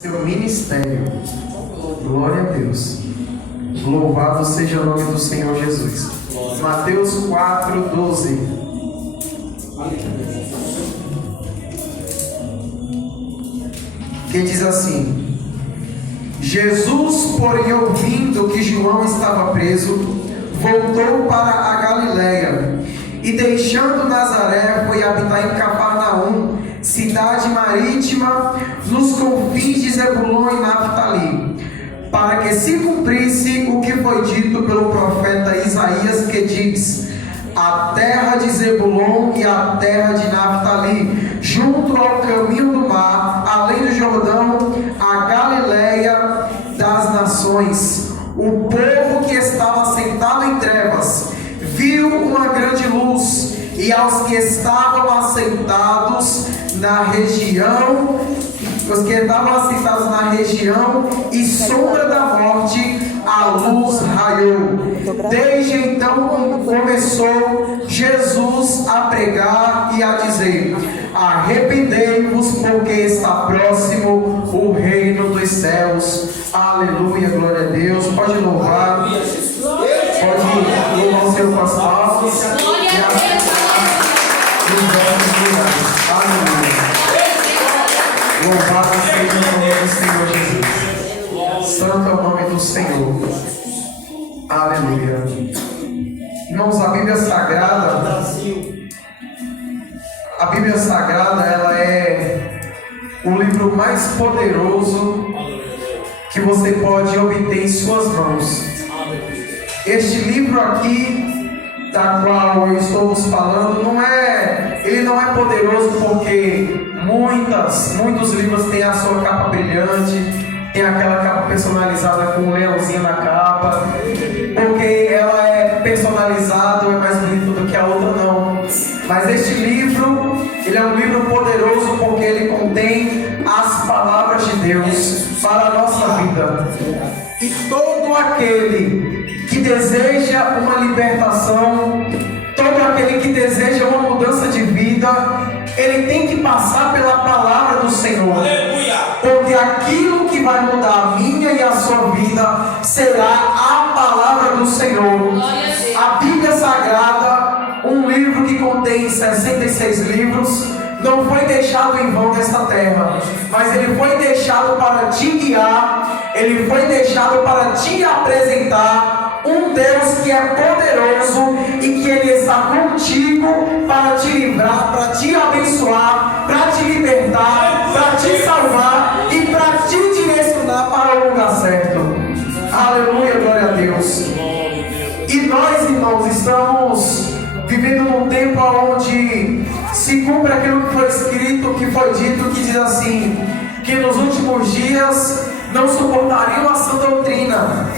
Seu ministério. Glória a Deus. Louvado seja o nome do Senhor Jesus. Mateus 4:12. Que diz assim: Jesus, porém, ouvindo que João estava preso, voltou para a Galiléia e, deixando Nazaré, foi habitar em Cafarnaum, cidade marítima, nos confins de Zebulon e Naftali, para que se cumprisse o que foi dito pelo profeta Isaías, que diz: a terra de Zebulon e a terra de Naftali, junto ao caminho do mar, além do Jordão, a Galiléia das nações. O povo que estava sentado em trevas viu uma grande luz, e aos que estavam assentados na região, e sombra da morte, a luz raiou. Desde então começou Jesus a pregar e a dizer: arrependei-vos, porque está próximo o reino dos céus. Aleluia, glória a Deus. Pode louvar, pode louvar o Senhor com as palmas. Aleluia. Louvado seja o nome do Senhor Jesus. Santo é o nome do Senhor. Aleluia. Irmãos, a Bíblia Sagrada, ela é o livro mais poderoso que você pode obter em suas mãos. Este livro aqui, da qual eu estou vos falando, ele não é poderoso porque muitos livros têm a sua capa brilhante, tem aquela capa personalizada com um leãozinho na capa, porque ela é personalizada ou é mais bonita do que a outra, não. Mas este livro, ele é um livro poderoso porque ele contém as palavras de Deus para a nossa vida. E todo aquele que deseja uma libertação, todo aquele que deseja uma mudança de vida, ele tem que passar pela palavra do Senhor. Porque aquilo que vai mudar a minha e a sua vida será a palavra do Senhor. A Bíblia Sagrada, um livro que contém 66 livros, não foi deixado em vão nesta terra, mas ele foi deixado para te guiar, ele foi deixado para te apresentar um Deus que é poderoso e que ele está contigo para te livrar, para te abençoar, para te libertar, para te salvar e para te direcionar para o lugar certo. Aleluia, glória a Deus. E nós, irmãos, estamos vivendo num tempo onde se cumpre aquilo que foi escrito, que foi dito, que diz assim: que nos últimos dias não suportariam a sã doutrina.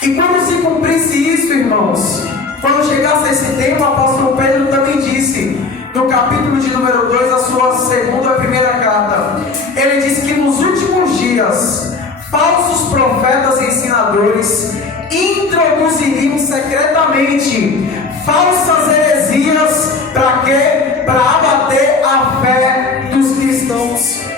E quando se cumprisse isso, irmãos, quando chegasse esse tempo, o apóstolo Pedro também disse, no capítulo de número 2, a sua segunda e primeira carta, ele diz que nos últimos dias, falsos profetas e ensinadores introduziriam secretamente falsas heresias. Para quê? Para abater a fé dos cristãos.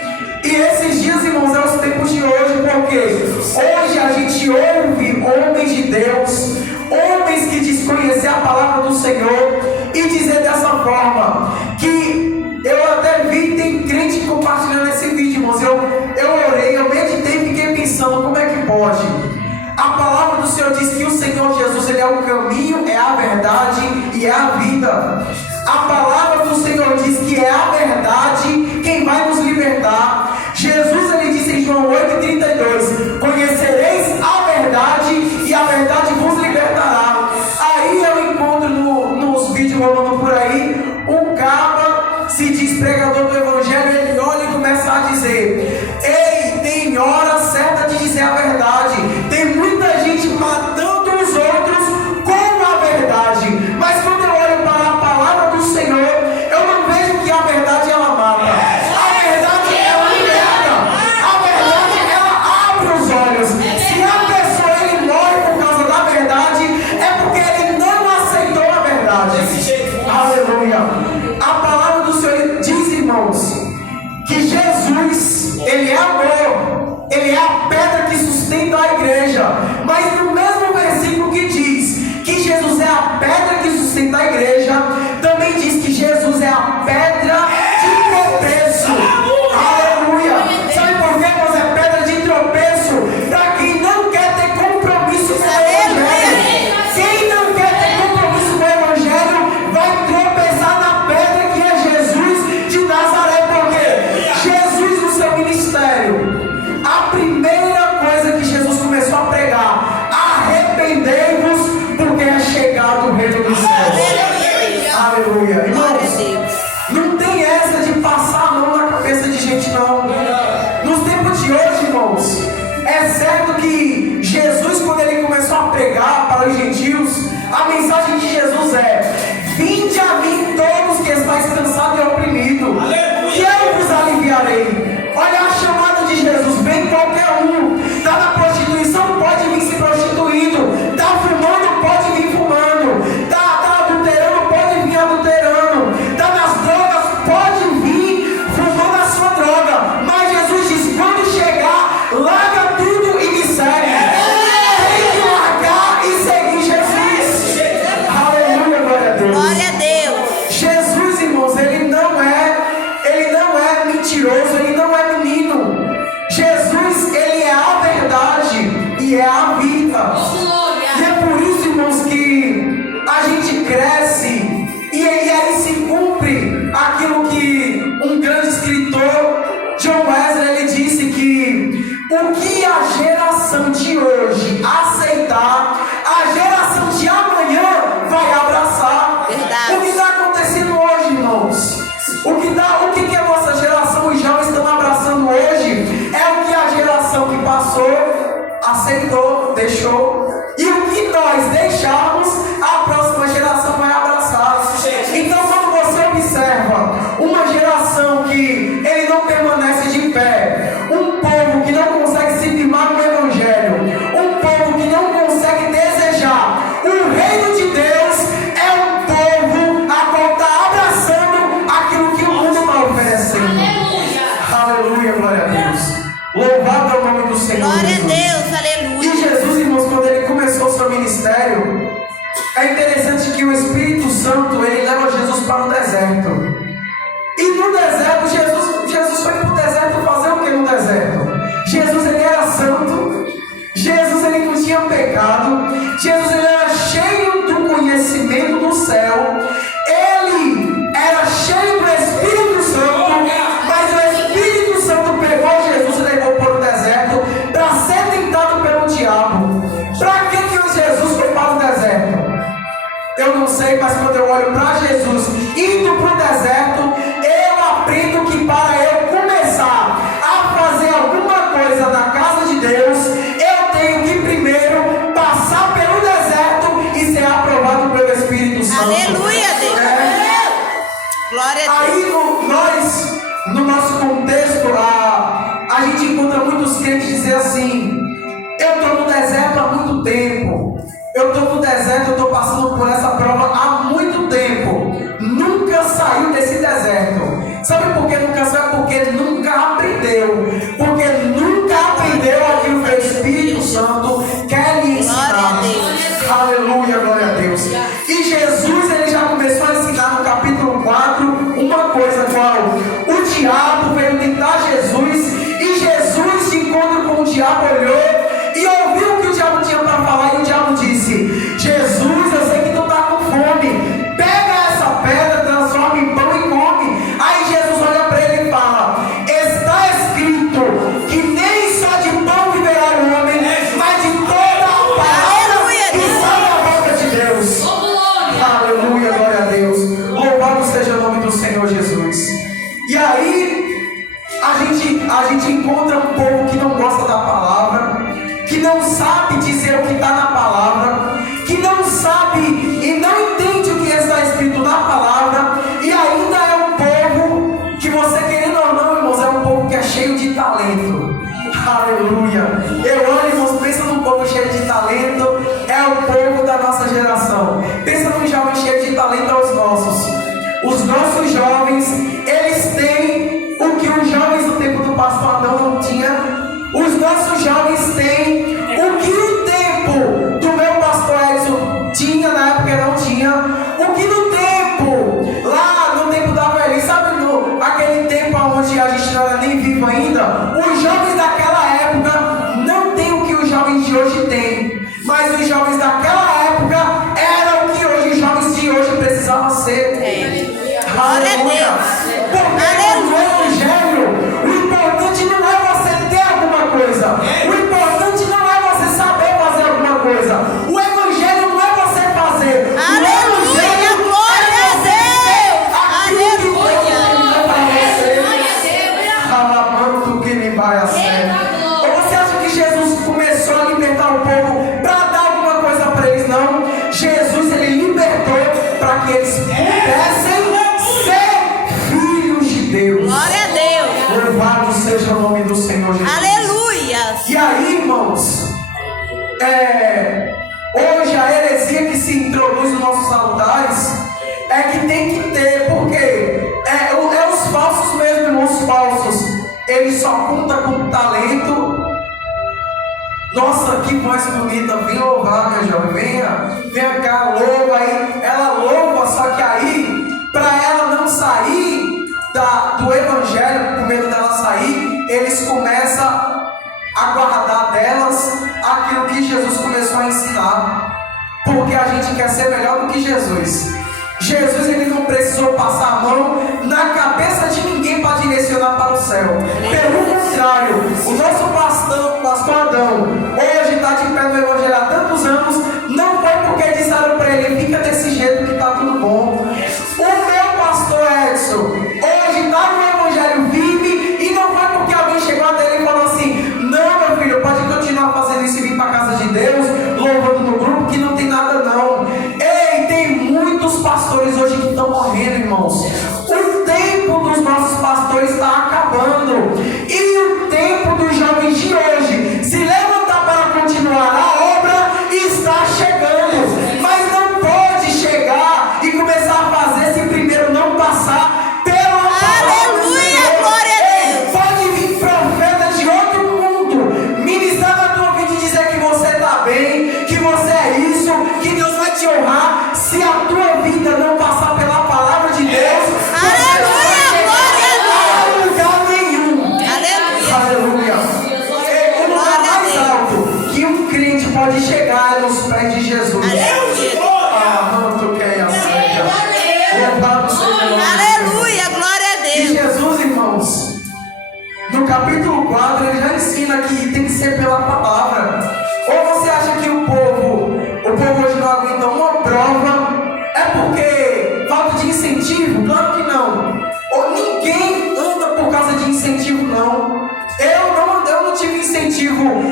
E esses dias, irmãos, é os tempos de hoje, porque hoje a gente ouve homens de Deus, homens que desconhecem a palavra do Senhor, e dizer dessa forma, que eu até vi, tem crente compartilhando esse vídeo, irmãos, eu orei, eu meditei e fiquei pensando, como é que pode? A palavra do Senhor diz que o Senhor Jesus, ele é o caminho, é a verdade e é a vida. A palavra do Senhor diz que é a verdade quem vai nos libertar. Jesus, ele disse em João 8,32: conhecereis a verdade e a verdade vos libertará. Aí eu encontro nos vídeos rolando por aí, um caba se diz pregador do evangelho, ele olha e começa a dizer: ei, tem hora certa de dizer a verdade. Tem muita gente matando os outros com a verdade, mas quando eu olho para a palavra do Senhor, eu não vejo que a verdade ela mata. A verdade ela liberta. que é a vida. E é por isso, irmãos, que a gente cresce e aí se cumpre aquilo que um grande escritor, John Wesley, ele disse que o que a geração de hoje aceitar, a geração de amanhã vai abraçar. Verdade. O que está acontecendo hoje, irmãos? O que a nossa geração, os jovens estão abraçando hoje é o que a geração que passou aceitou, deixou. E o que nós deixarmos, a próxima geração vai abraçar. Então, quando você observa uma geração que ele não permanece de pé, um povo que não consegue se firmar no Evangelho, um povo que não consegue desejar o reino de Deus, é um povo a qual está abraçando aquilo que o mundo está oferecendo. Aleluia, glória a Deus. Louvado é o nome do Senhor. Glória a Jesus. Deus, aleluia. E Jesus, irmãos, quando ele começou o seu ministério, é interessante que o Espírito Santo, ele leva Jesus para o deserto. E no deserto, Jesus foi para o deserto fazer o que no deserto? Jesus, ele era santo. Jesus, ele não tinha pecado. Jesus, ele era cheio do conhecimento do céu. Ele era cheio do Espírito Santo. Mas o Espírito Santo pegou Jesus e levou para o deserto para ser tentado pelo diabo. Para que Jesus foi para o deserto? Eu não sei, mas quando eu olho para Jesus indo para o deserto, eu aprendo que para eu começar a fazer alguma coisa na casa de Deus, eu tenho que primeiro passar pelo deserto e ser aprovado pelo Espírito Santo. Aleluia, Deus. Glória a Deus. Aí no nosso contexto, a gente encontra muitos crentes dizer assim: eu estou no deserto há muito tempo. Eu estou no deserto, eu estou passando por essa prova há muito tempo. Nunca saiu desse deserto. Sabe por que nunca saiu? Porque nunca aprendeu. Porque nunca aprendeu aquilo que o Espírito Santo quer lhe ensinar. Aleluia, glória a Deus. E Jesus, ele já começou a ensinar no capítulo 4 uma coisa, qual? O diabo veio tentar Jesus. E Jesus, de encontro com o diabo, olhou e ouviu o que o diabo tinha para falar, e o diabo disse: Jesus, eu sei que tu está com fome, pega essa pedra, transforma em pão e come. Aí Jesus olha para ele e fala: está escrito que nem só de pão viverá o homem, mas de toda a palavra que sai da boca de Deus. Aleluia, glória a Deus. Louvado seja o nome do Senhor Jesus. E aí a gente encontra um povo que não gosta da palavra, que não sabe dizer o que está na palavra, que não sabe e não entende o que está escrito na palavra, e ainda é um povo que, você querendo ou não, irmãos, é um povo que é cheio de talento. Aleluia. Eu olho, irmãos, pensa num povo cheio de talento, é o povo da nossa geração. Pensa num jovem cheio de talento, aos nossos. Os nossos jovens, eles têm o que os jovens do tempo do pastor Adão não tinham. Os nossos jovens têm o que o tempo do meu pastor Edson tinha, na época não tinha. O que no tempo, lá no tempo da velhice, sabe, aquele tempo onde a gente não era nem vivo ainda, os jovens daquela época não têm o que os jovens de hoje têm. Mas os jovens daquela época eram o que hoje os jovens de hoje precisavam ser. Aleluia. Porque no Evangelho, o importante não é você ter alguma coisa. O importante não é você saber fazer alguma coisa. O Evangelho não é você fazer. Aleluia, glória a Deus. Aleluia. Que lhe vai a ser. Ou você acha que Jesus começou a libertar o povo para dar alguma coisa para eles? Não. Jesus, ele libertou para que eles pudessem ser filhos de Deus. Glória a Deus. Louvado seja o nome do Senhor Jesus. Aleluia. E aí, irmãos, hoje a heresia que se introduz nos nossos altares é que tem que ter, porque os falsos mesmo, irmãos, os falsos, eles só contam com talento. Nossa, que voz bonita, vem louvar, minha jovem, venha cá, louva aí. Ela louva, só que aí, para ela não sair do Evangelho, com medo dela sair, eles começam a guardar delas aquilo Jesus começou a ensinar, porque a gente quer ser melhor do que Jesus. Jesus, ele não precisou passar a mão na cabeça de ninguém para direcionar para o céu. Pelo contrário, o nosso pastor Adão, hoje está de pé no Evangelho há tantos anos, não foi porque disseram para ele, fica desse jeito que está tudo bom. O meu pastor Edson, hoje está no Evangelho vive, e não foi porque alguém chegou até ele e falou assim, não, meu filho, pode continuar fazendo isso e vir para a casa de Deus, louvando no grupo, que não tem nada não. Ei, tem muitos pastores hoje que estão morrendo, irmãos. O tempo dos nossos pastores está acabando, e o tempo dos jovens de hoje se levantar para continuar a obra está chegando, mas não pode chegar e começar a fazer se primeiro não passar pela palavra do Senhor. Glória a Deus. Pode vir profeta de outro mundo ministrar na tua vida e dizer que você está bem, que você é isso, que Deus vai te honrar. Se a tua vida não passar pela palavra de Deus, você não vai chegar a lugar nenhum. Aleluia. O lugar mais alto que um crente pode chegar é nos pés de Jesus. Ah, não, tu quer a cega. Louvado seja o nome de Deus. Aleluia, glória a E Deus. Jesus, irmãos, no capítulo 4, ele já ensina que tem que ser pela palavra. Ou você acha que o povo hoje não aguenta uma prova? É porque falta de incentivo? Claro que não. Ou ninguém anda por causa de incentivo, não. Eu não tive incentivo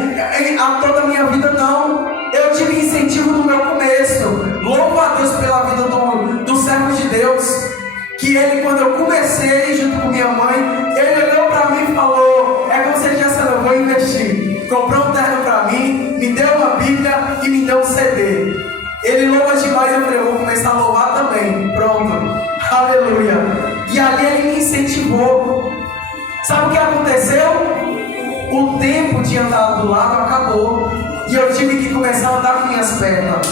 a toda a minha vida, não. Eu tive incentivo no meu começo. Louvo a Deus pela vida do servo de Deus. Que ele, quando eu comecei junto com minha mãe, ele olhou para mim e falou, é como se ele dissesse, eu vou investir. Comprou um terno para mim, me deu uma Bíblia e me deu um CD. Ele louva demais, eu falei, eu vou começar a louvar também. Pronto, aleluia. E ali ele me incentivou. Sabe o que aconteceu? O tempo de andar do lado acabou, e eu tive que começar a andar com minhas pernas.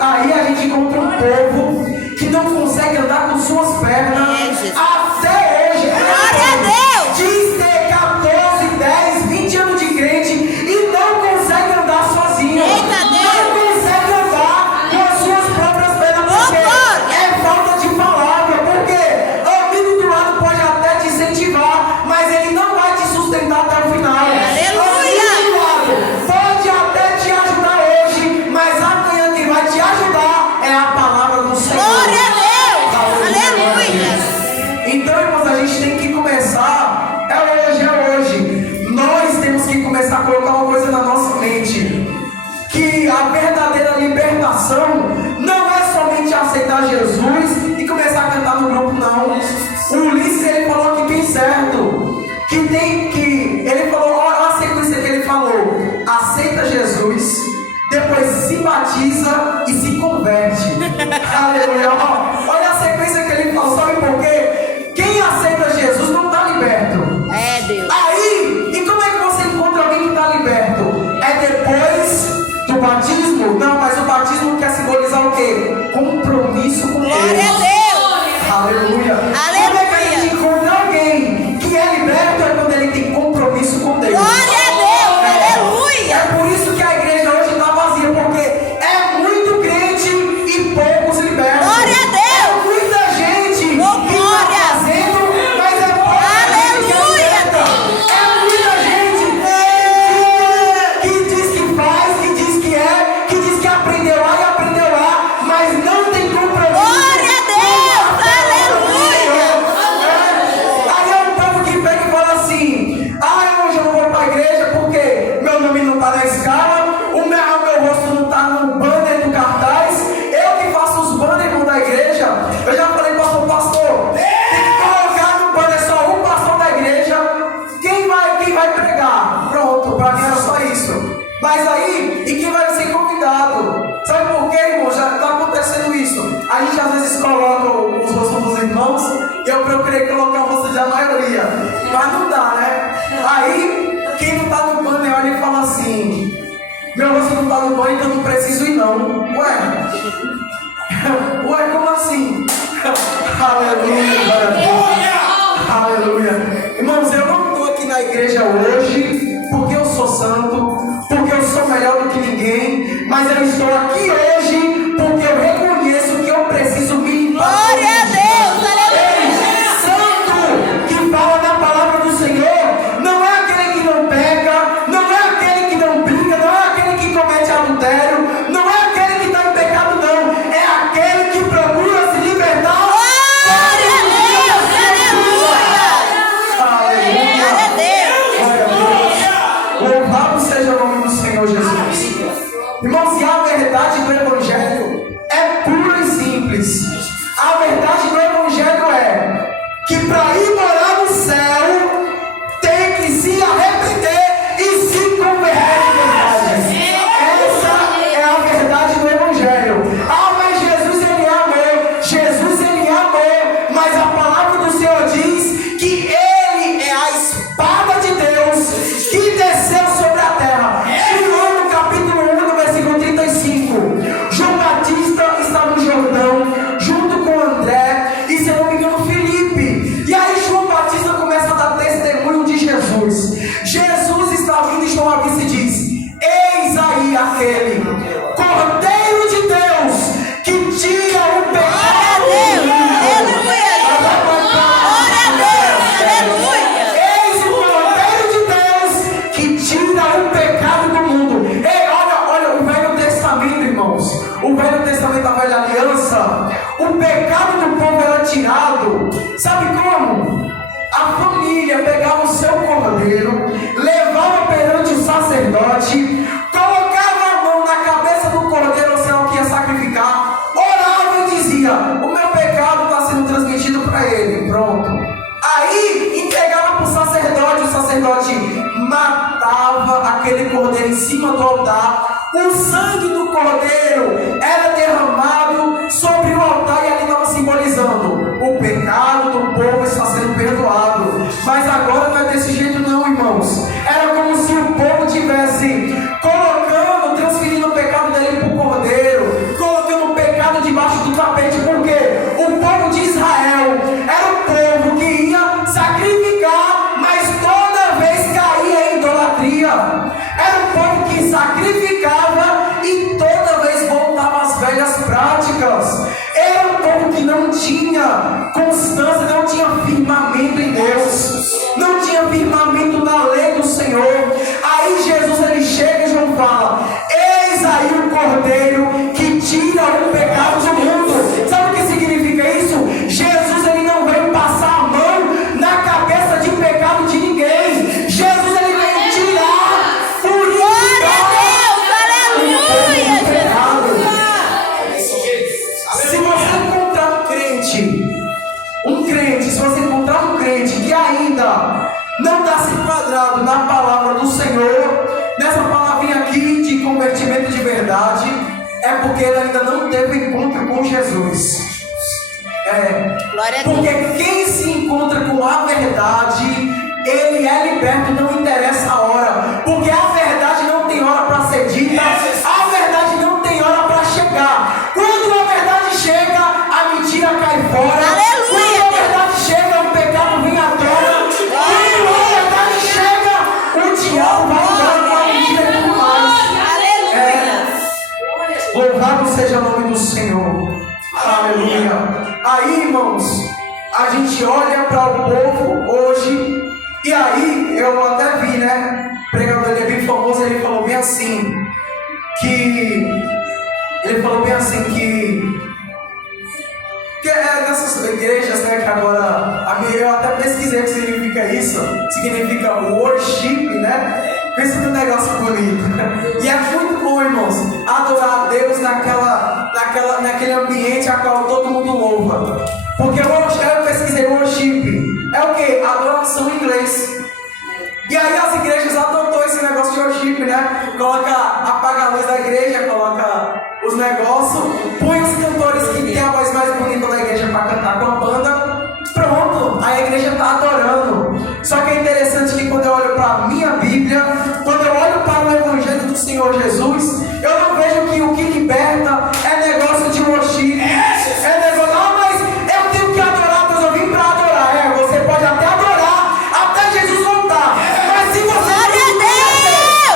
Aí a gente encontra um povo que não consegue andar com suas pernas até hoje. Glória a Deus. Diz ter 14, 10, 20 anos de crente e não consegue andar sozinho. Eita Deus. Não consegue andar com as suas próprias pernas, porque glória. é falta de palavra. Porque o amigo do lado pode até te incentivar, mas ele não vai te sustentar até o final. Aleluia. O amigo do lado pode até te ajudar hoje, mas amanhã quem vai te ajudar é a palavra do Senhor. Glória a Deus. Aleluia. Então, irmãos, a gente tem que começar. É hoje. Nós temos que começar a colocar uma coisa na nossa mente: que a verdadeira libertação não é somente aceitar Jesus e começar a cantar no grupo, não. O Ulisses, ele falou que tem certo. Ele falou, olha a sequência que ele falou: aceita Jesus, depois se batiza e se converte. Aleluia. Olha a sequência que ele falou. Sabe por quê? Quem aceita Jesus não está liberto. É Deus. Aí, e como é que você encontra alguém que está liberto? É depois do batismo? Não, mas o batismo quer simbolizar o quê? Compromisso com Deus. Glória a Deus. Aleluia. Como é que a gente encontra alguém que é liberto? É quando ele tem compromisso com Deus. Glória a Deus. Aleluia. É por isso que a igreja hoje está vazia, porque é muito crente e poucos libertos. Glória a Deus. É muita gente que glória. está fazendo, mas é pouca gente que Aleluia. liberta. É muita gente que diz que faz, que diz que aprendeu lá e aprendeu lá, mas não tem compromisso. Glória a Deus. Aleluia. Aí é um povo que pega e fala assim: ah, hoje eu não vou para a igreja porque meu nome não está na escala, o meu rosto não está no banner do cartaz, eu que faço os banners da igreja. Eu já falei para o pastor, tem que colocar no banner só um pastor da igreja, quem vai pregar? Pronto, para mim era só isso. Mas aí, e quem vai ser convidado? Sabe por quê, irmão? Já está acontecendo isso. A gente às vezes coloca os rostos dos irmãos, e eu procurei colocar o rosto da maioria, mas não dá, né? Aí, quem não está no banner olha e fala assim: meu rosto não está no banner, então não preciso ir não. Ué, como assim? Aleluia. Aleluia. Irmãos, eu não estou aqui na igreja hoje porque eu sou santo, porque eu sou melhor do que ninguém. eu estou aqui hoje porque eu reconheço que eu preciso me limpar. Glória a Deus, aleluia. Santo que fala da palavra do Senhor não é aquele que não peca, não é aquele que não brinca, não é aquele que comete adultério, não é aquele que está em pecado, não. É aquele que procura se libertar. Glória a Deus, aleluia. Glória a Deus. Louvado seja o nome do Senhor Jesus. Irmãos, e a verdade do Evangelho é pura e simples. A verdade do Evangelho é que para ir morar no céu tem que se arrepender e se converter de verdade. Essa é a verdade do Evangelho. Ah, mas Jesus ele amou, Jesus ele amou, mas a palavra do Senhor diz que ele é a espada de Deus que desceu sobre a terra. João no capítulo 1, no versículo 35. João Batista está no Jordão, junto com André e, se eu não me engano, Felipe. E aí João Batista começa a dar testemunho de Jesus. Jesus está vindo e João Batista diz: eis aí aquele Cordeiro de Deus que tira o pecado do mundo. Glória a Deus, aleluia. Eis o Cordeiro de Deus que tira o pecado do mundo. Ei, olha o Velho Testamento, irmãos. O Velho Testamento, a Velha Aliança, o pecado do povo era tirado. Sabe como? A família pegava o seu cordeiro, levava perante o sacerdote, colocava a mão na cabeça do cordeiro, ou seja, o que ia sacrificar, orava e dizia: o meu pecado está sendo transmitido para ele. Pronto. Aí entregava para o sacerdote matava aquele cordeiro em cima do altar. O sangue do cordeiro era derramado sobre o altar e ali estava simbolizando: o pecado do povo está sendo perdoado. Mas agora não é desse jeito não, irmãos. Era como se o povo tivesse transferindo o pecado dele para o cordeiro, colocando o pecado debaixo do tapete, porque o povo de Israel era o povo que ia sacrificar, mas toda vez caía em idolatria. Era o povo que sacrificava e toda vez voltava às velhas práticas. Era um povo que não tinha constância, não tinha firmamento em Deus, não tinha firmamento na lei do Senhor. Aí Jesus ele chega e João fala: eis aí o Cordeiro que tira o pecado do mundo. Sabe o que significa isso? Jesus ele não veio passar a mão na cabeça de pecado de ninguém. Jesus ele veio tirar, purificar o pecado. Se você encontrar se você encontrar um crente que ainda não está se enquadrado na palavra do Senhor, nessa palavrinha aqui de convertimento de verdade, é porque ele ainda não teve encontro com Jesus. Porque quem se encontra com a verdade, ele é liberto, não interessa a hora. Porque a verdade não tem hora para ser dita, a verdade não tem hora para chegar. Quando a verdade chega, a mentira cai fora. Aleluia. Quando a verdade chega, o pecado vem à tona. Quando a verdade chega, o diabo vai embora com a mentira e tudo mais. Aleluia. Louvado seja o nome do Senhor. Aleluia. Aí, irmãos, a gente olha para o povo hoje, e aí eu até vi, né? O pregador ele é bem famoso, ele falou bem assim, que é dessas igrejas, né, que agora, eu até pesquisei o que significa isso, significa worship, né? Pensa no negócio bonito. E é muito bom, irmãos, adorar a Deus naquele ambiente a qual todo mundo louva. Porque eu pesquisei worship, é o que? Adoração em inglês. E aí as igrejas adotou esse negócio de worship, né? Apaga a luz da igreja, coloca os negócios, põe os cantores que tem a voz mais bonita da igreja para cantar com a banda. Pronto, a igreja está adorando. Só que é interessante que quando eu olho para a minha Bíblia, quando eu olho para o Evangelho do Senhor Jesus, eu não vejo que o que liberta é negócio de worship. É negócio, mas eu tenho que adorar, Deus, eu vim para adorar. Você pode até adorar, até Jesus voltar. Mas se você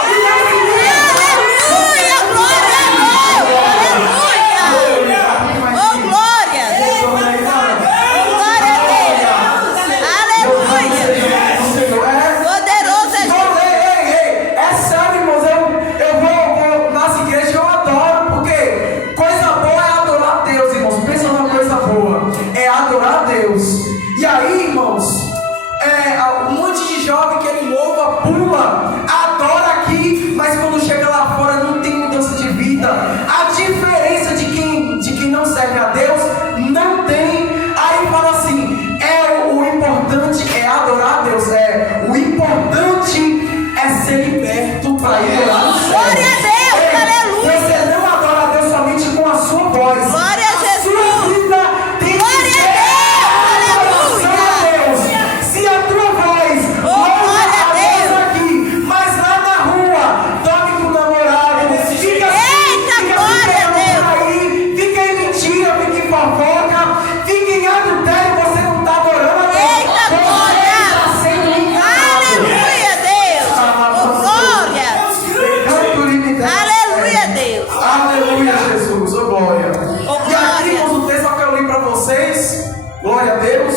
Glória a Deus! Aleluia! Glória a Deus! aqui, mas quando chega lá fora não tem mudança de vida. A diferença de quem não serve a Deus, não tem. Aí fala assim, o importante é adorar a Deus, o importante é ser liberto para ir adorar o céu. Glória a Deus, aleluia. Você não adora a Deus somente com a sua voz. Glória a Jesus. Sua vida tem Glória que a ser Deus, adoração a Deus. Se a tua voz glória a Deus aqui, mas lá na rua, dorme com o namorado, fica glória a Deus. por aí, fica em mentira, fica em fofoca, fica em adultério, você não está adorando a Deus. Eita, Você glória. está sendo enganado. Aleluia, Deus. Oh, glória. Canto livre. Aleluia, Deus. Aleluia, Jesus, ô glória. Oh, E aqui, glória. irmãos, o texto que eu li para vocês, glória a Deus,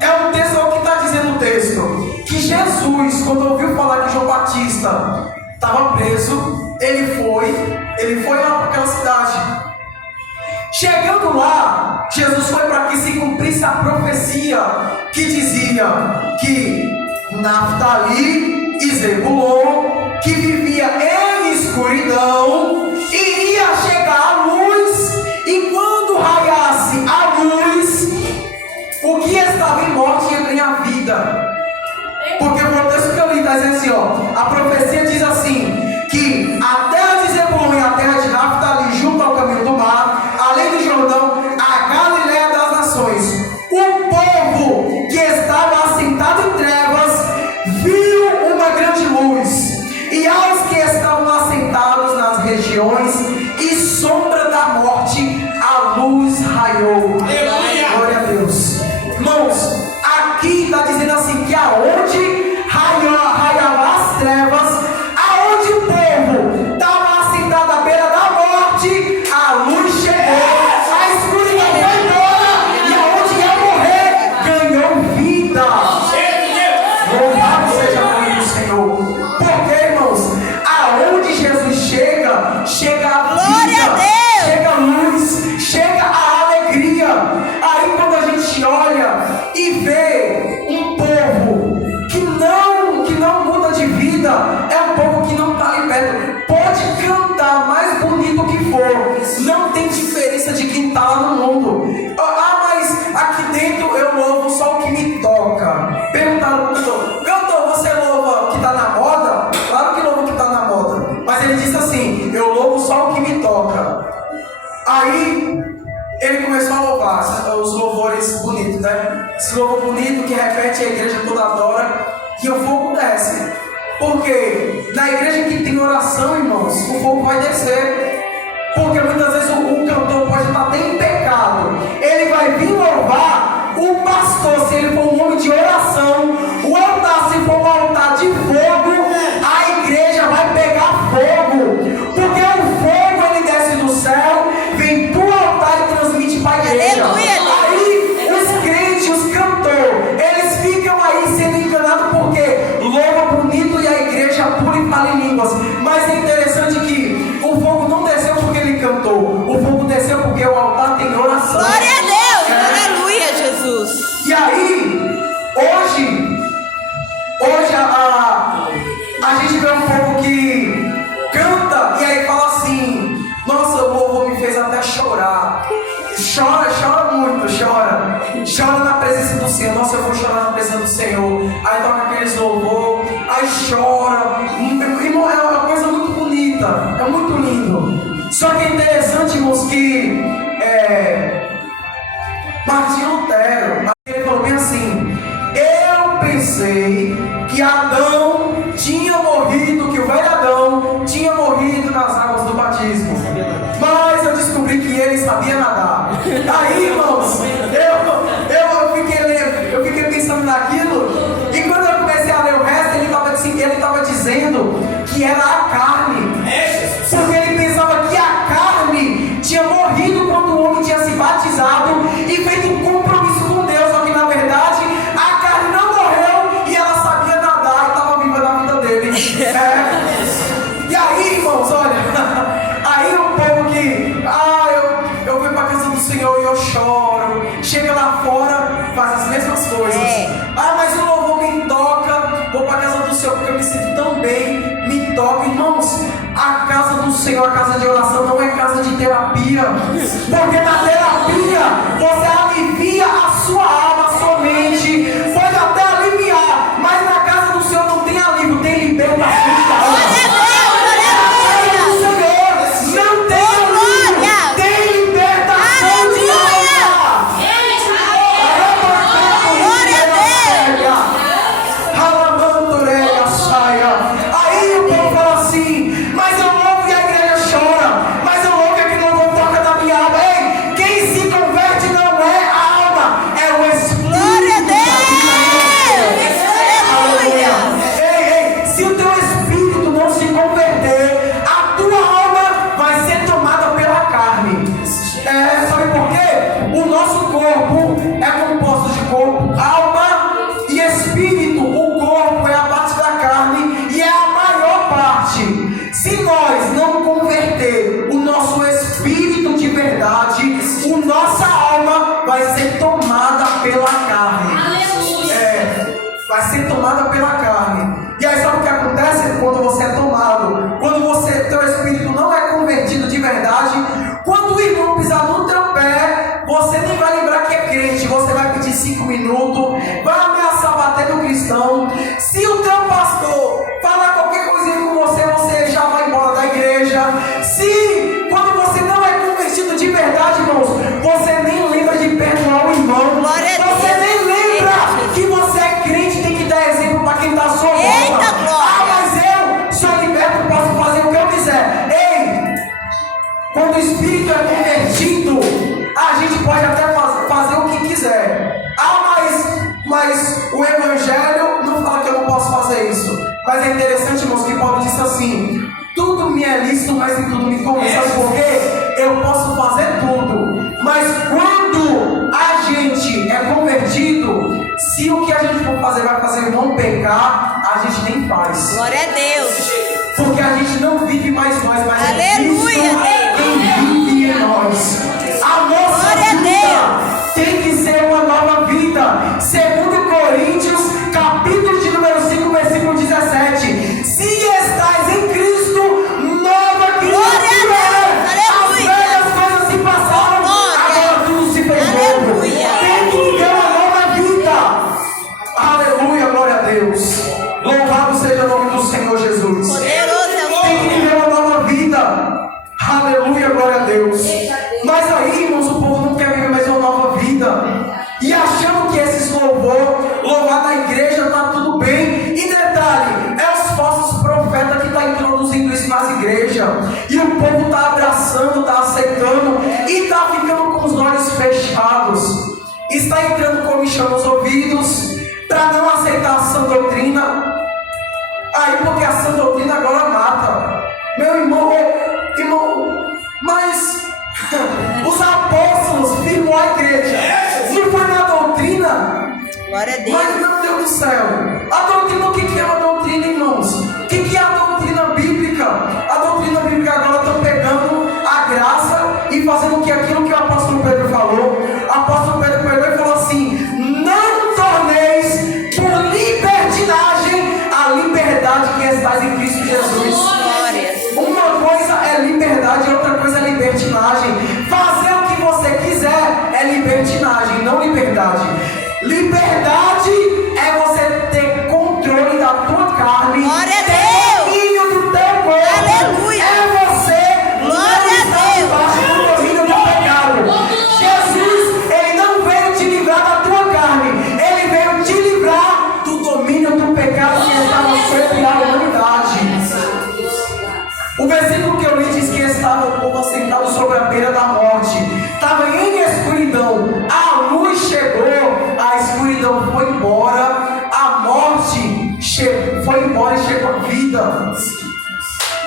é um texto, o que está dizendo o texto, que Jesus, quando ouviu falar que João Batista estava preso, ele foi lá para aquela cidade. Chegando lá, Jesus foi para que se cumprisse a profecia que dizia que Naftali e Zebulon, que vivia em escuridão, iria chegar a luz, e quando raiasse a luz, o que estava em morte ia ganhar vida. Porque o texto que eu li está dizendo assim, a profecia diz assim, que a terra de Zebulon e a terra de Naftali, junto ao caminho do mar, além do Jordão, a Galileia das nações, o povo que estava assentado em trevas viu uma grande luz, e aos que estavam assentados nas regiões e sombra da morte, a luz raiou. Glória a Deus. Irmãos, aqui está dizendo assim, que aonde raiava as trevas, aonde o povo estava assentado à beira da morte, a luz chegou, a escuridão foi embora, e aonde ia morrer, ganhou vida. Louvado seja o nome do Senhor. Porque, irmãos, aonde Jesus chega a Glória vida, a Deus. chega a luz, chega a alegria. Aí quando a gente olha e vê um povo que não muda de vida, é um povo que não está liberto. Pode cantar mais bonito que for, não tem diferença de quem está lá no mundo. Mas aqui dentro eu louvo só o que me toca. Perguntaram pro cantor, você louva o que está na moda? Claro que louva o que está na moda, mas ele disse assim, eu louvo só o que me toca. Aí ele começou a louvar os louvores bonitos, né? Esse louvor bonito que repete, a igreja toda adora, que o fogo desce. Porque na igreja que tem oração, irmãos, o fogo vai descer. Porque muitas vezes o cantor pode estar até em pecado, ele vai vir louvar o pastor, se ele for um homem de oração, o altar, se for um altar de fogo, a igreja vai pegar fogo. Porque o fogo, ele desce do céu, vem pro altar e transmite para a igreja. Aleluia. Aí os crentes, os cantores, eles ficam aí sendo enganados porque louva bonito e a igreja pura e fala em línguas. Mas é interessante que o fogo não desceu porque ele cantou, o fogo desceu porque o altar tem oração. Glória a Deus. Aleluia, Jesus. E aí, hoje a gente vê um povo que canta e aí fala assim, nossa, o povo me fez até chorar. Chora muito, chora na presença do Senhor. Nossa, eu vou chorar na presença do Senhor. Aí toca aqueles louvor, aí chora. Irmão, é uma coisa muito bonita, é muito lindo. Só que é interessante, irmãos, que Martinho Lutero, ele falou bem assim, eu pensei que Adão tinha morrido, que o velho Adão tinha morrido nas águas do batismo, mas eu descobri que ele sabia nadar. Aí, irmãos, eu fiquei pensando naquilo, e quando eu comecei a ler o resto, ele estava dizendo que era a carne, porque ele pensava que a carne tinha morrido quando o homem tinha se batizado e feito um compromisso com Deus, só que na verdade a carne não morreu e ela sabia nadar e estava viva na vida dele. E aí, irmãos, olha, aí o povo que, eu fui para a casa do Senhor e eu choro, chega lá fora, faz as mesmas coisas. Mas o louvor me toca, vou para a casa do Senhor porque eu me sinto tão bem, me toca, irmão. Senhor, a casa de oração não é casa de terapia, porque na terapia você alivia a sua alma, a sua mente, pode até aliviar, mas na casa do Senhor não tem alívio, tem libertação de alma. Quando o irmão pisar no teu pé, você nem vai lembrar que é crente, você vai pedir 5 minutos, vai ameaçar bater no cristão. Se o teu pastor falar qualquer coisinha com você, você já vai embora da igreja. Se quando você não é convertido de verdade, irmãos, você nem lembra de perdoar o irmão, você nem lembra que você é crente, tem que dar exemplo para quem está à sua volta. Mas eu sou liberto, posso fazer o que eu quiser. Quando o Espírito é convertido, a gente pode até fazer o que quiser. Mas o Evangelho não fala que eu não posso fazer isso. Mas é interessante, irmãos, que Paulo disse assim: tudo me é lícito, mas em tudo me convém. Sabe por quê? Eu posso fazer tudo. Mas quando a gente é convertido, se o que a gente for fazer vai fazer não pecar, a gente nem faz. Glória a Deus. Porque a gente não vive mais nós, mas aleluia, é Cristo quem vive em nós. A nossa vida tem que ser uma nova vida. Segundo Coríntios, capítulo de número 5, versículo 17. Se estais em Cristo, nova criatura é. As velhas coisas se passaram, agora tudo se fez novo. Tem que viver uma nova vida. Aleluia, glória a Deus. Louvado seja o nome do Senhor Jesus. Tem que viver uma nova vida. Aleluia, glória a Deus. Mas aí, irmãos, o povo não quer viver mais uma nova vida. E achando que esses louvar na igreja está tudo bem. E detalhe, é os falsos profetas que estão introduzindo isso nas igrejas. E o povo está abraçando, está aceitando e está ficando com os olhos fechados. Está entrando comichão nos ouvidos para não aceitar a sã doutrina. Aí porque a sã doutrina agora mata. Meu irmão, mas os apóstolos firmou a igreja. Não foi na doutrina? Glória a Deus. Mas meu Deus do céu, a doutrina, o que é uma doutrina, irmãos? O que é a doutrina bíblica? A doutrina bíblica agora estão pegando a graça e fazendo aquilo que o apóstolo Pedro falou. O apóstolo Pedro pegou e falou assim: não torneis por libertinagem a liberdade que estás em Cristo Jesus. Uma coisa é liberdade e outra coisa é libertinagem. Fazer o que você quiser é libertinagem, não liberdade. Liberdade é você ter controle da tua carne, ter domínio do teu corpo. Aleluia. É você não estar debaixo do domínio do pecado. Jesus, ele não veio te livrar da tua carne, ele veio te livrar do domínio do pecado que estava sobre a humanidade. O versículo que eu li diz que estava o povo assentado sobre a beira da morte, estava em escuridão, a luz chegou, a escuridão foi embora, a morte foi embora e chegou a vida.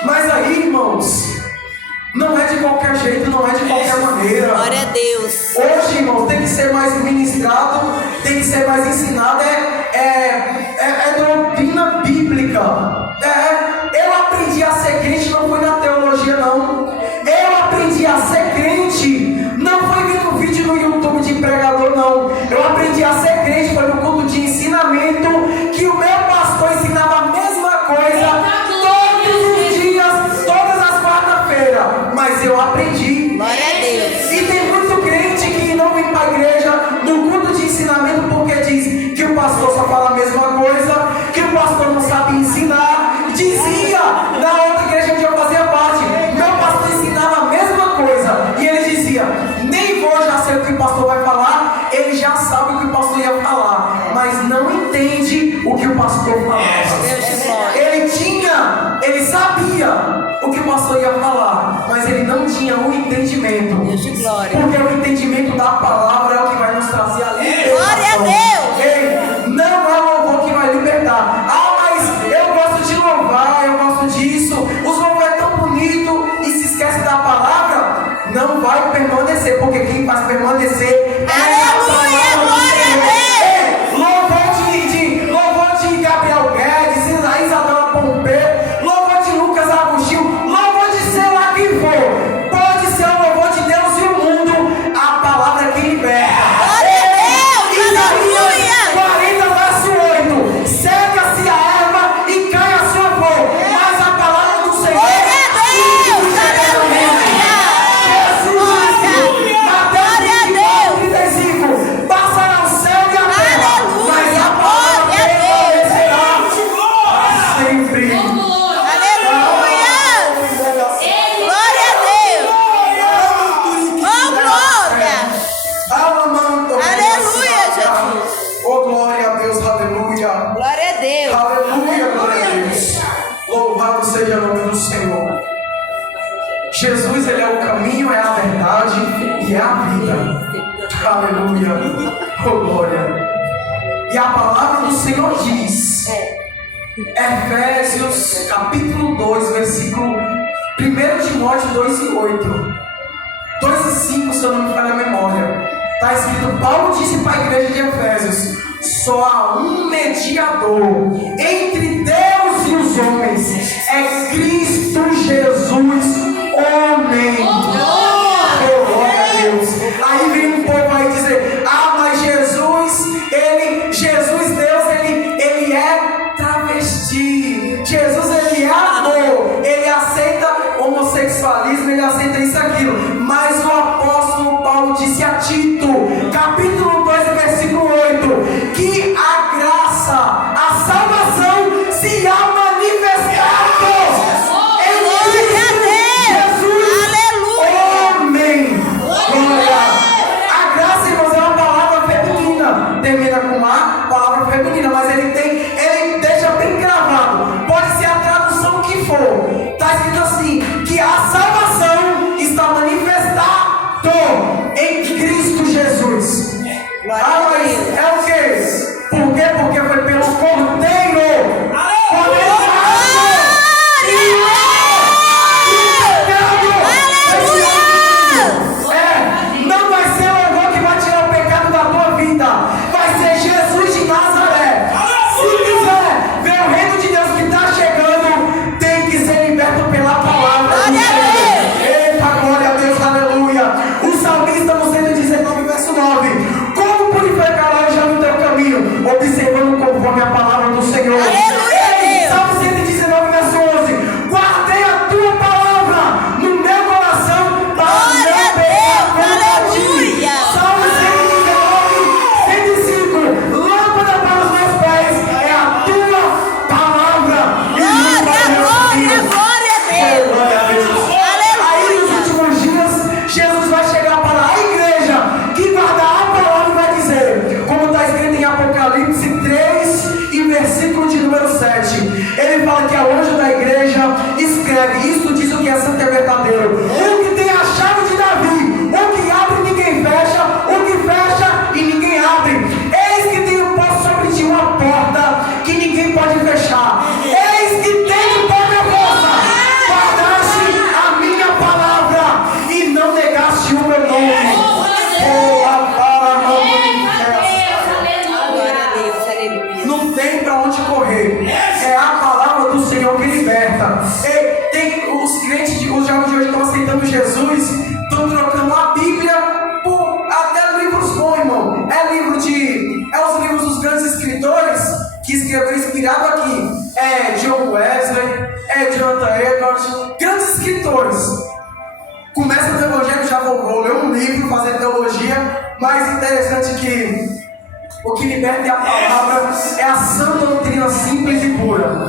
Mas aí, irmãos, não é de qualquer jeito, não é de qualquer maneira. Glória a Deus. Hoje, irmãos, tem que ser mais ministrado, tem que ser mais ensinado, é doutrina bíblica. Eu aprendi a ser crente, não foi na teologia, não. Eu aprendi a ser crente, não foi vendo vídeo no YouTube de pregador, não. Eu aprendi a ser crente, foi no culto de ensinamento, que o meu pastor ensinava a mesma coisa todos os dias, todas as quarta-feiras. sabia o que o pastor ia falar, mas ele não tinha o entendimento. Deus de glória. Porque o entendimento da palavra é o que vai nos trazer a libertação. Glória a Deus. Ei, não é o louvor que vai libertar. Ah, mas eu gosto de louvar, eu gosto disso. Os louvor é tão bonito e se esquece da palavra, não vai permanecer, porque quem faz permanecer é Aleluia, glória a Deus. Louvor de Gabriel Guedes, Isadora Pompeu, louvor de Lucas Agostinho, louvor de sei lá quem for. Pode ser o louvor de Deus e o mundo, a palavra que liberta. Glória a Deus, aleluia. 40 verso 8. Seca-se a erva e cai a sua flor, mas a palavra do Senhor. Glória a Deus, aleluia. Glória a Deus. 35. Passará o céu e a terra, Aleluia, mas a palavra glória a Deus. permanecerá sempre. Aleluia. Glória a Deus. Oh, glória. Aleluia, Jesus. Oh, glória a Deus, aleluia. Glória a Deus. Aleluia, glória a Deus. Louvado seja o nome do Senhor. Jesus, Ele é o caminho, é a verdade e é a vida. Aleluia. Oh, glória. E a palavra do Senhor diz, Efésios capítulo 2, versículo 1 Timóteo 2 e 8. 2 e 5, se eu não me falha a memória. Está escrito, Paulo disse para a igreja de Efésios, só há um mediador entre Deus e os homens, é Cristo Jesus, homem. Oh, glória a Deus. Aí vem um povo aí dizer, ah, mas Jesus, Deus, ele é travesti. Jesus, ele é amor. Ele aceita homossexualismo, ele aceita isso e aquilo. Mas o apóstolo Paulo disse a Tito, capítulo 2, versículo 8, que a graça, a salvação se há manifestado em Glória a Deus. Jesus, Aleluia. homem. Glória. A graça, irmãos, é uma palavra feminina. Termina com uma palavra feminina, mas ele deixa bem gravado. Pode ser a tradução que for. Está escrito assim, que a salvação está manifestada em Cristo Jesus. Ah, mas é o quê? Por quê? Porque foi pelo Cordeiro. Cordeiro. Não vai ser o louvor que vai tirar o pecado da tua vida. Vai ser Jesus de Nazaré. Se quiser ver o reino de Deus que está chegando, tem que ser liberto pela palavra. Eita, glória a Deus, aleluia. O salmista no 119, verso 9. Como purificarás já no teu caminho, observando conforme a palavra do Senhor. Aleluia, Salmo 119, verso 11. Guardei a tua palavra no meu coração para Glória a não pecar Deus, contra ti. aleluia. Salmo 119, 105. Lâmpada para os meus pés é a tua palavra. E luz para meus caminhos. Glória a Deus. Aí nos últimos dias, Jesus vai chegar para a igreja que guardar a palavra e vai dizer, como está escrito em Apocalipse 3 e versículo de número 7. Ele fala que é o anjo da igreja escreve, isto diz o que é santo e verdadeiro. O que tem a chave de Davi, o que abre e ninguém fecha, o que fecha e ninguém abre. Eis que tenho posto sobre ti uma porta que ninguém pode fechar. Eis que tenho por minha força, guardaste a minha palavra e não negaste o meu nome. Glória a Deus, aleluia. Não tem pra onde correr. É a palavra do Senhor que liberta. Os crentes, os jovens de hoje estão aceitando Jesus, estão trocando a Bíblia por até livros bons, irmão. É os livros dos grandes escritores que escreveram inspirado aqui. É John Wesley, é Jonathan Edwards, grandes escritores. Começa no Evangelho, já vou ler um livro, fazer teologia, mas interessante que o que liberta é a palavra, é a sã doutrina simples e pura.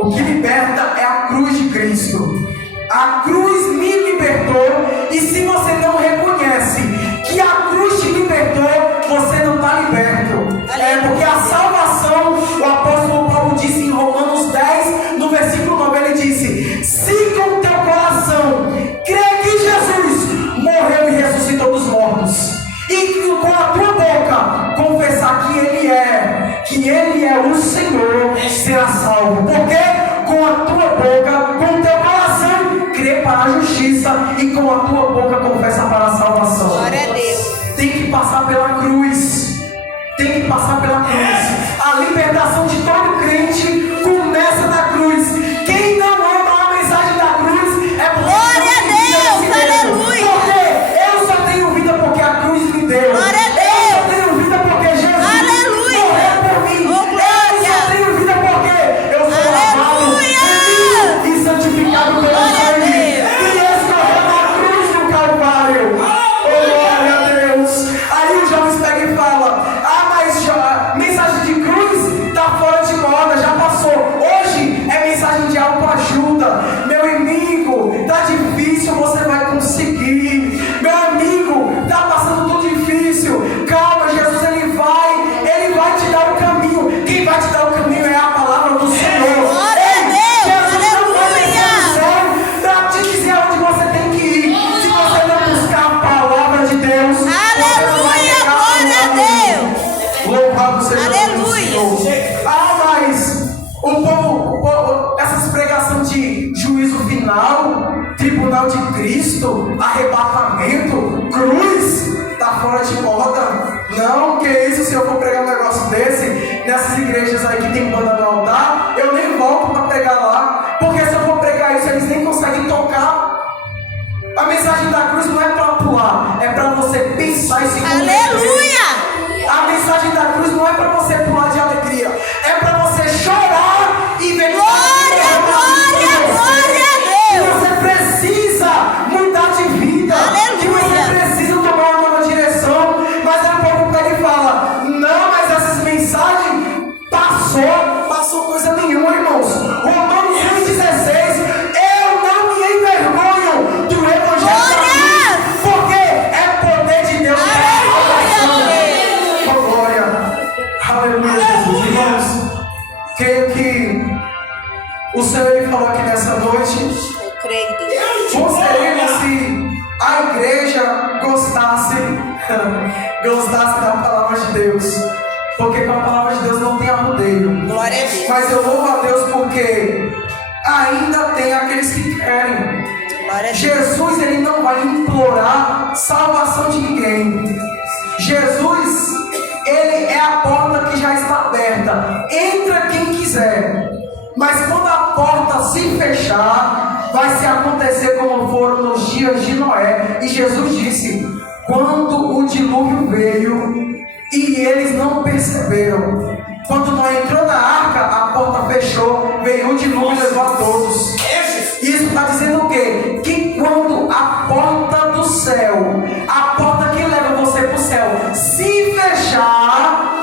O que liberta é a cruz de Cristo. A cruz me libertou, e se você não reconhece que a cruz te libertou, você não está liberto. Porque a salvação, o apóstolo Paulo disse em Romanos 10, no versículo 9, ele disse: se com o teu coração crê que Jesus morreu e ressuscitou dos mortos, e com a tua boca confessar que Ele é o Senhor, será salvo. Porque com a tua boca, com o teu coração, crê para a justiça, e com a tua boca confessa para a salvação. Glória a Deus. Tem que passar pela cruz. Tem que passar pela cruz. A libertação de todo crente começa na cruz. Quem não ama a mensagem da cruz é porque Glória a Deus, aleluia. Porque eu só tenho vida porque a cruz me deu. Glória a Deus. Eu só tenho vida porque Jesus Aleluia. morreu por mim. Oh, glória. Eu só tenho vida porque eu sou lavado, Aleluia. e santificado pelo Glória a sangue Deus. que escorreu na cruz do Calvário. Oh, glória a Deus. Aí o Jones pega e fala: ah, mas a mensagem de cruz está fora de moda, já passou. Hoje é mensagem de autoajuda. Meu amigo, tá difícil, você vai conseguir. Meu amigo, tá passando tudo difícil. Calma, Jesus ele vai te dar o caminho. Quem vai te dar o caminho é a palavra do Senhor. Glória a Deus, Jesus não vai aleluia. descer do céu para te dizer onde você tem que ir. Se você não buscar a palavra de Deus, você não vai Aleluia, chegar glória a ao Deus. Louvado seja Aleluia. o Senhor. Ah, mas o povo, essas pregações de juízo final, tribunal de Cristo, arrebatamento, cruz, tá fora de moda. Não, que isso, se eu for pregar um negócio desse, nessas igrejas aí que tem banda no altar, eu nem volto para pregar lá, porque se eu for pregar isso, eles nem conseguem tocar. A mensagem da cruz não é para pular, é para você pensar e se converter. Aleluia. A mensagem da cruz não é para você pular de alegria, é para você chorar e ver Glória, glória, glória a que Deus. você precisa mudar de vida, Aleluia. que você precisa tomar uma nova direção. Mas aí o povo pega e fala: não, mas essas mensagens passou coisa nenhuma, irmãos. Romanos 1,16: eu não me envergonho do evangelho da cruz, porque é poder de Deus para a salvação. Oh, glória. Aleluia, Jesus. Irmãos, creio que o Senhor ele falou aqui nessa noite. Eu creio em Deus. Bom seria se a igreja gostasse da palavra de Deus, porque com a palavra de Deus não tem arrudeio. Glória a Deus. Mas eu louvo a Deus porque ainda tem aqueles que querem. Glória a Deus. Jesus ele não vai implorar salvação de ninguém. Jesus ele é a porta que já está aberta. Entra quem quiser. Mas quando a porta se fechar, vai se acontecer como foram nos dias de Noé. E Jesus disse: quando o dilúvio veio e eles não perceberam. Quando Noé entrou na arca, a porta fechou, veio o dilúvio e levou a todos. Isso está dizendo o quê? Que quando a porta do céu, a porta que leva você para o céu, se fechar,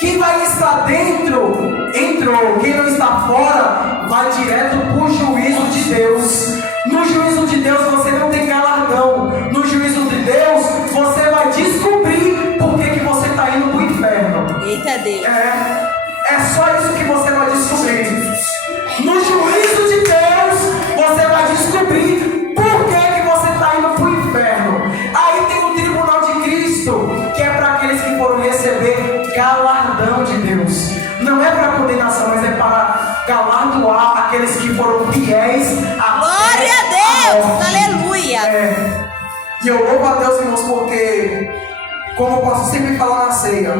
quem vai estar dentro, entrou. Quem não está fora, vai direto para o juízo de Deus. No juízo de Deus você não tem galardão. No juízo de Deus você vai descobrir por que você está indo para o inferno. Eita Deus. É só isso que você vai descobrir. No juízo de Deus você vai descobrir por que você está indo para o inferno. Aí tem o tribunal de Cristo, que é para aqueles que foram receber galardão de Deus. Não é para condenação, mas é para galardoar aqueles que foram fiéis a Glória a Deus. Aleluia. E eu louvo a Deus, irmãos, porque, como eu posso sempre falar na ceia,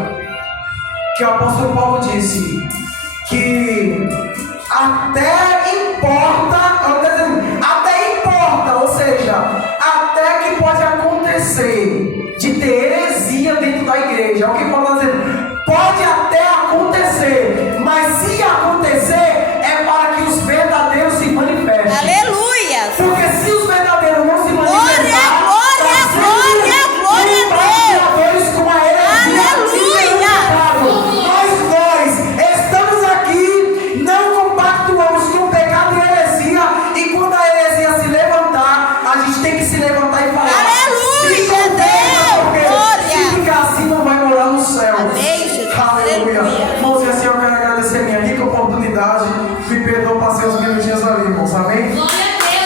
que o apóstolo Paulo disse que até importa, ou seja, até que pode acontecer de ter heresia dentro da igreja. É o que